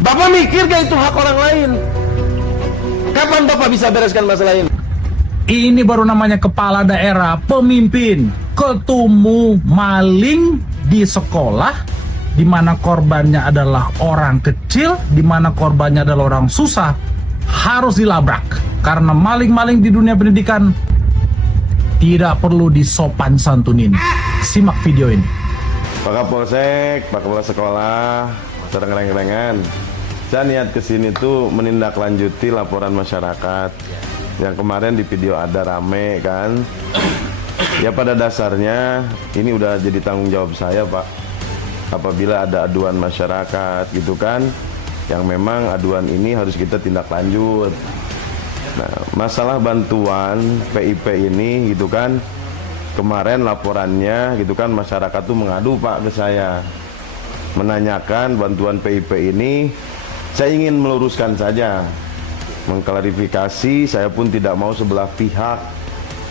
Bapak mikir gak itu hak orang lain? Kapan Bapak bisa bereskan masalah ini? Ini baru namanya kepala daerah, pemimpin, ketemu maling di sekolah, di mana korbannya adalah orang kecil, di mana korbannya adalah orang susah, harus dilabrak. Karena maling-maling di dunia pendidikan tidak perlu disopan santunin. Simak video ini. Pak Kapolsek, Pak Kepala Sekolah, tereng-rengan. Saya niat kesini tuh menindaklanjuti laporan masyarakat. Yang kemarin di video ada rame kan. Ya pada dasarnya ini udah jadi tanggung jawab saya Pak. Apabila ada aduan masyarakat gitu kan, yang memang aduan ini harus kita tindak lanjut. Nah, masalah bantuan PIP ini gitu kan, kemarin laporannya gitu kan masyarakat tuh mengadu Pak ke saya, menanyakan bantuan PIP ini. Saya ingin meluruskan saja, mengklarifikasi, saya pun tidak mau sebelah pihak,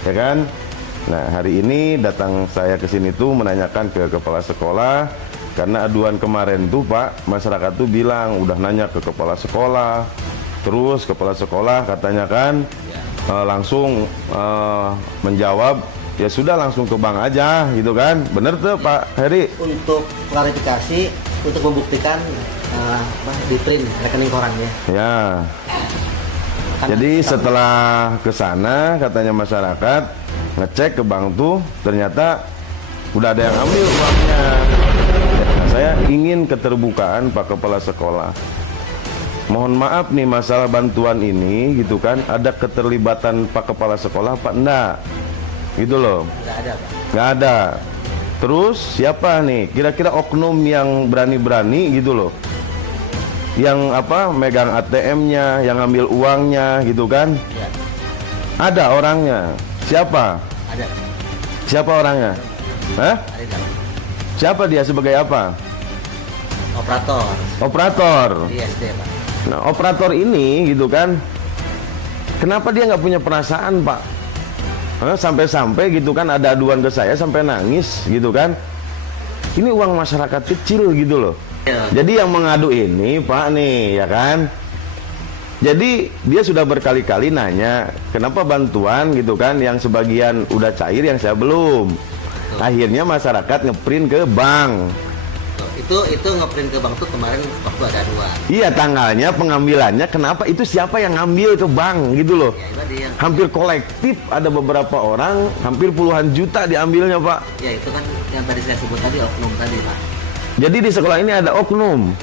ya kan? Nah, hari ini datang saya ke sini tuh menanyakan ke kepala sekolah, karena aduan kemarin tuh Pak, masyarakat tuh bilang udah nanya ke kepala sekolah, terus kepala sekolah katanya kan langsung menjawab, ya sudah langsung ke bank aja gitu kan, bener tuh Pak Heri? Untuk klarifikasi, untuk membuktikan di print rekening korannya. Ya. Jadi setelah ke sana katanya masyarakat ngecek ke bank tuh ternyata udah ada yang ambil uangnya. Nah, saya ingin keterbukaan Pak Kepala Sekolah. Mohon maaf nih masalah bantuan ini gitu kan, ada keterlibatan Pak Kepala Sekolah Pak enggak? Gitu loh. Nggak ada, Pak. Nggak ada. Terus siapa nih kira-kira oknum yang berani-berani gitu loh, yang apa megang ATM-nya, yang ngambil uangnya gitu kan? Ya. Ada orangnya. Siapa? Ada. Siapa orangnya? Hah? Ada. Siapa dia sebagai apa? Operator Operator. di SD, Pak. Nah, operator ini gitu kan, kenapa dia nggak punya perasaan Pak? Sampai-sampai gitu kan ada aduan ke saya sampai nangis gitu kan? Ini uang masyarakat kecil gitu loh. Ya. Jadi yang mengadu ini Pak nih ya kan, jadi dia sudah berkali-kali nanya kenapa bantuan gitu kan, yang sebagian udah cair yang saya belum. Akhirnya masyarakat ngeprint ke bank. Itu ngeprint ke bank tuh kemarin waktu ada aduan. Iya, tanggalnya pengambilannya kenapa itu siapa yang ngambil ke bank gitu loh. Ya, itu tadi yang Hampir kolektif, ada beberapa orang hampir puluhan juta diambilnya Pak. ya itu kan yang tadi saya sebut tadi oknum tadi, Pak. Jadi di sekolah ini ada oknum.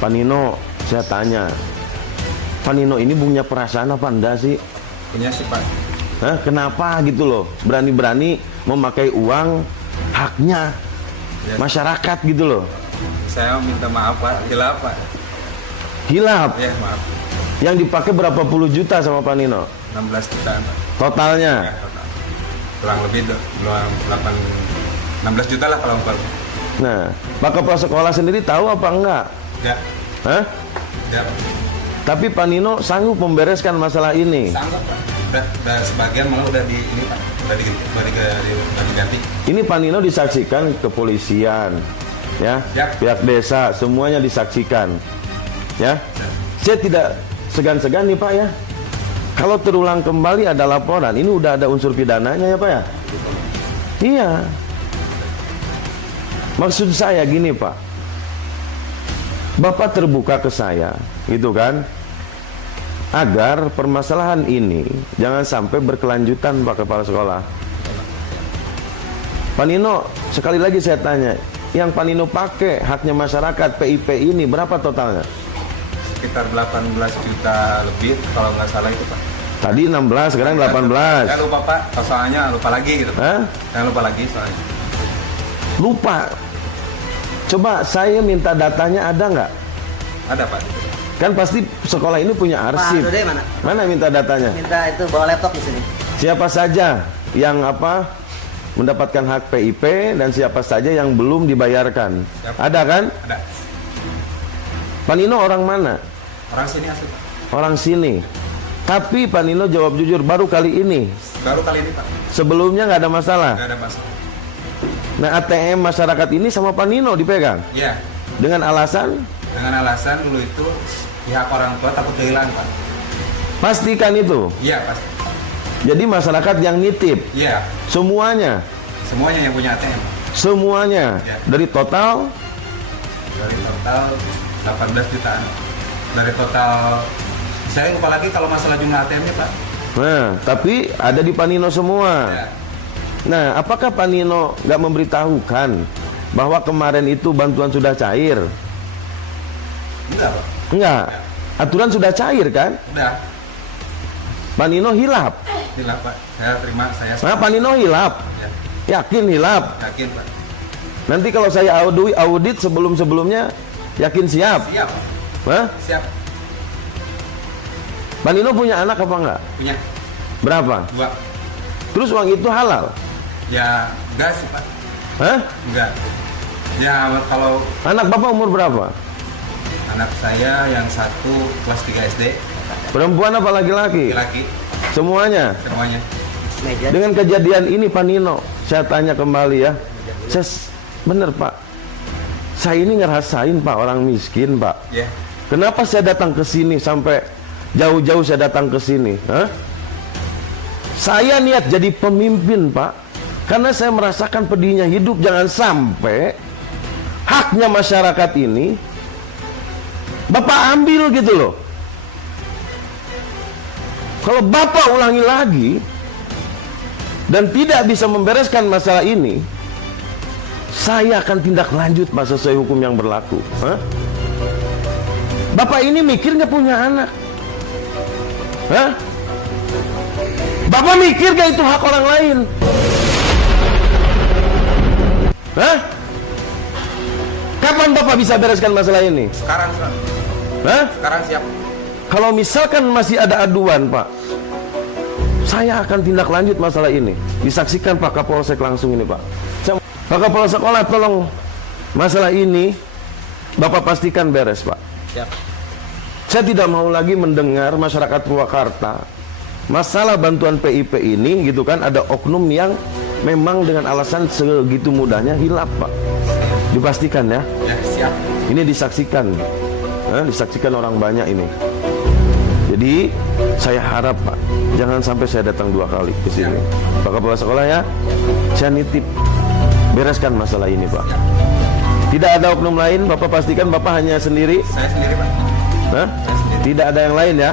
Pak Nino, saya tanya, Pak Nino ini punya perasaan apa enggak sih? Punya sih Pak. Hah? Kenapa gitu loh, berani-berani memakai uang haknya Ya. masyarakat gitu loh. Saya minta maaf Pak, hilaf Pak. Hilaf. Ya maaf. Yang dipakai berapa puluh juta sama Pak Nino? 16 jutaan Pak. Totalnya? Ya, total. Kurang lebih 16 juta lah kalau Pak. Nah, Pak Kepala Sekolah sendiri tahu apa enggak? Ya. Hah? Ya. Tapi Pak Nino sanggup membereskan masalah ini. Sanggup Pak. Udah sebagian malah udah di ini Pak. Udah diganti. Ini Pak Nino disaksikan kepolisian, ya, Ya. pihak desa, semuanya disaksikan, ya. Saya tidak segan-segan nih Pak ya. Kalau terulang kembali ada laporan, ini udah ada unsur pidananya ya Pak ya. Iya. Maksud saya gini Pak, Bapak terbuka ke saya, gitu kan, agar permasalahan ini jangan sampai berkelanjutan Pak Kepala Sekolah. Pak Nino, sekali lagi saya tanya, yang Pak Nino pakai haknya masyarakat PIP ini berapa totalnya? Sekitar 18 juta lebih kalau nggak salah itu Pak. Tadi 16, sekarang 18. Ya lupa Pak, soalnya lupa lagi gitu Pak. Hah? Jangan lupa lagi soalnya. Lupa. Coba saya minta datanya, ada nggak? Ada Pak. Kan pasti sekolah ini punya Pak arsip. Dode mana? Mana minta datanya? Minta itu bawa laptop di sini. Siapa saja yang apa mendapatkan hak PIP dan siapa saja yang belum dibayarkan? Siap. Ada kan? Ada. Pak Nino orang mana? Orang sini asli Pak. Orang sini. Tapi Pak Nino jawab jujur, baru kali ini. Baru kali ini Pak. Sebelumnya nggak ada masalah. Nggak ada masalah. Nah, ATM masyarakat ini sama Pak Nino dipegang Iya. dengan alasan Dengan alasan dulu itu pihak orang tua takut kehilangan Pak. Pastikan itu. Iya pasti. Jadi masyarakat yang nitip Iya, semuanya, semuanya yang punya ATM. semuanya Ya. dari total Dari total 18 jutaan. Dari total, saya lupa lagi kalau masalah jumlah ATM-nya Pak. Nah, tapi ada di Panino semua. Ya. Nah, apakah Panino nggak memberitahukan bahwa kemarin itu bantuan sudah cair? Enggak Pak. Enggak. Aturan sudah cair kan? Udah. Panino hilap. Hilap Pak. Saya terima, saya Nah, Panino hilap. ya, Yakin hilap. yakin Pak. Nanti kalau saya audit sebelum-sebelumnya, yakin siap. Siap. Hah? Siap. Panino punya anak apa enggak? Punya Berapa? 2. Terus uang itu halal? Ya, enggak sih Pak. Hah? Enggak. Ya, kalau Anak Bapak umur berapa? anak saya yang satu kelas 3 SD, Perempuan apa laki-laki? laki-laki, Semuanya. semuanya. Meja. Dengan kejadian ini Pak Nino, saya tanya kembali ya. Bener Pak, saya ini ngerasain Pak orang miskin Pak. Ya. Kenapa saya datang ke sini sampai jauh-jauh saya datang ke sini? Hah? Saya niat jadi pemimpin Pak, karena saya merasakan pedihnya hidup. Jangan sampai haknya masyarakat ini Bapak ambil gitu loh. Kalau Bapak ulangi lagi dan tidak bisa membereskan masalah ini, saya akan tindak lanjut Pak sesuai hukum yang berlaku. Hah? Bapak ini mikir nggak punya anak? Hah? Bapak mikir nggak itu hak orang lain? Hah? Kapan Bapak bisa bereskan masalah ini? Sekarang, Pak. Hah? Sekarang siap. Kalau misalkan masih ada aduan Pak, saya akan tindak lanjut masalah ini. Disaksikan Pak Kapolsek langsung ini Pak. Pak Kapolsek Sekolah, tolong masalah ini Bapak pastikan beres Pak. Siap. Saya tidak mau lagi mendengar masyarakat Purwakarta masalah bantuan PIP ini gitu kan, ada oknum yang memang dengan alasan segitu mudahnya hilap Pak. Dipastikan ya. Ya, siap. Ini disaksikan, disaksikan orang banyak ini. Jadi saya harap Pak, jangan sampai saya datang 2 kali ke sini. Pak Kepala Sekolah ya, saya nitip bereskan masalah ini Pak. Tidak ada oknum lain, Bapak pastikan Bapak hanya sendiri. Saya sendiri, Pak. Hah? Tidak ada yang lain ya.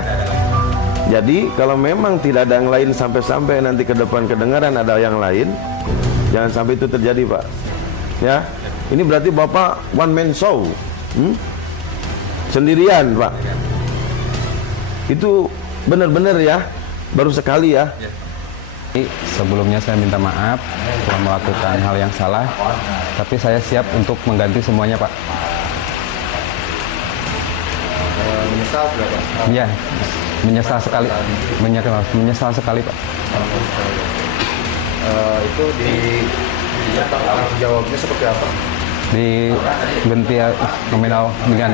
Jadi kalau memang tidak ada yang lain sampai-sampai nanti ke depan kedengaran ada yang lain, jangan sampai itu terjadi Pak. Ya, ini berarti Bapak one man show, sendirian Pak. Itu benar-benar ya, baru sekali ya. Sebelumnya saya minta maaf telah melakukan hal yang salah, tapi saya siap untuk mengganti semuanya, Pak. Menyesal berapa? Iya, menyesal sekali, menyesal sekali, Pak. Itu di tanggung jawabnya seperti apa? Diganti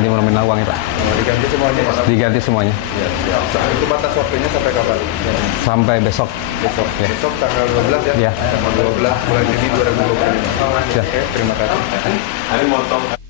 nominal uangnya, Pak. Diganti semuanya Pak? Diganti semuanya. Itu batas waktunya sampai kapan? Sampai besok. Besok. Ya. Besok tanggal 12 ya? Ya. Tanggal 12 bulan Juni 2025. Ya. Oke, terima kasih.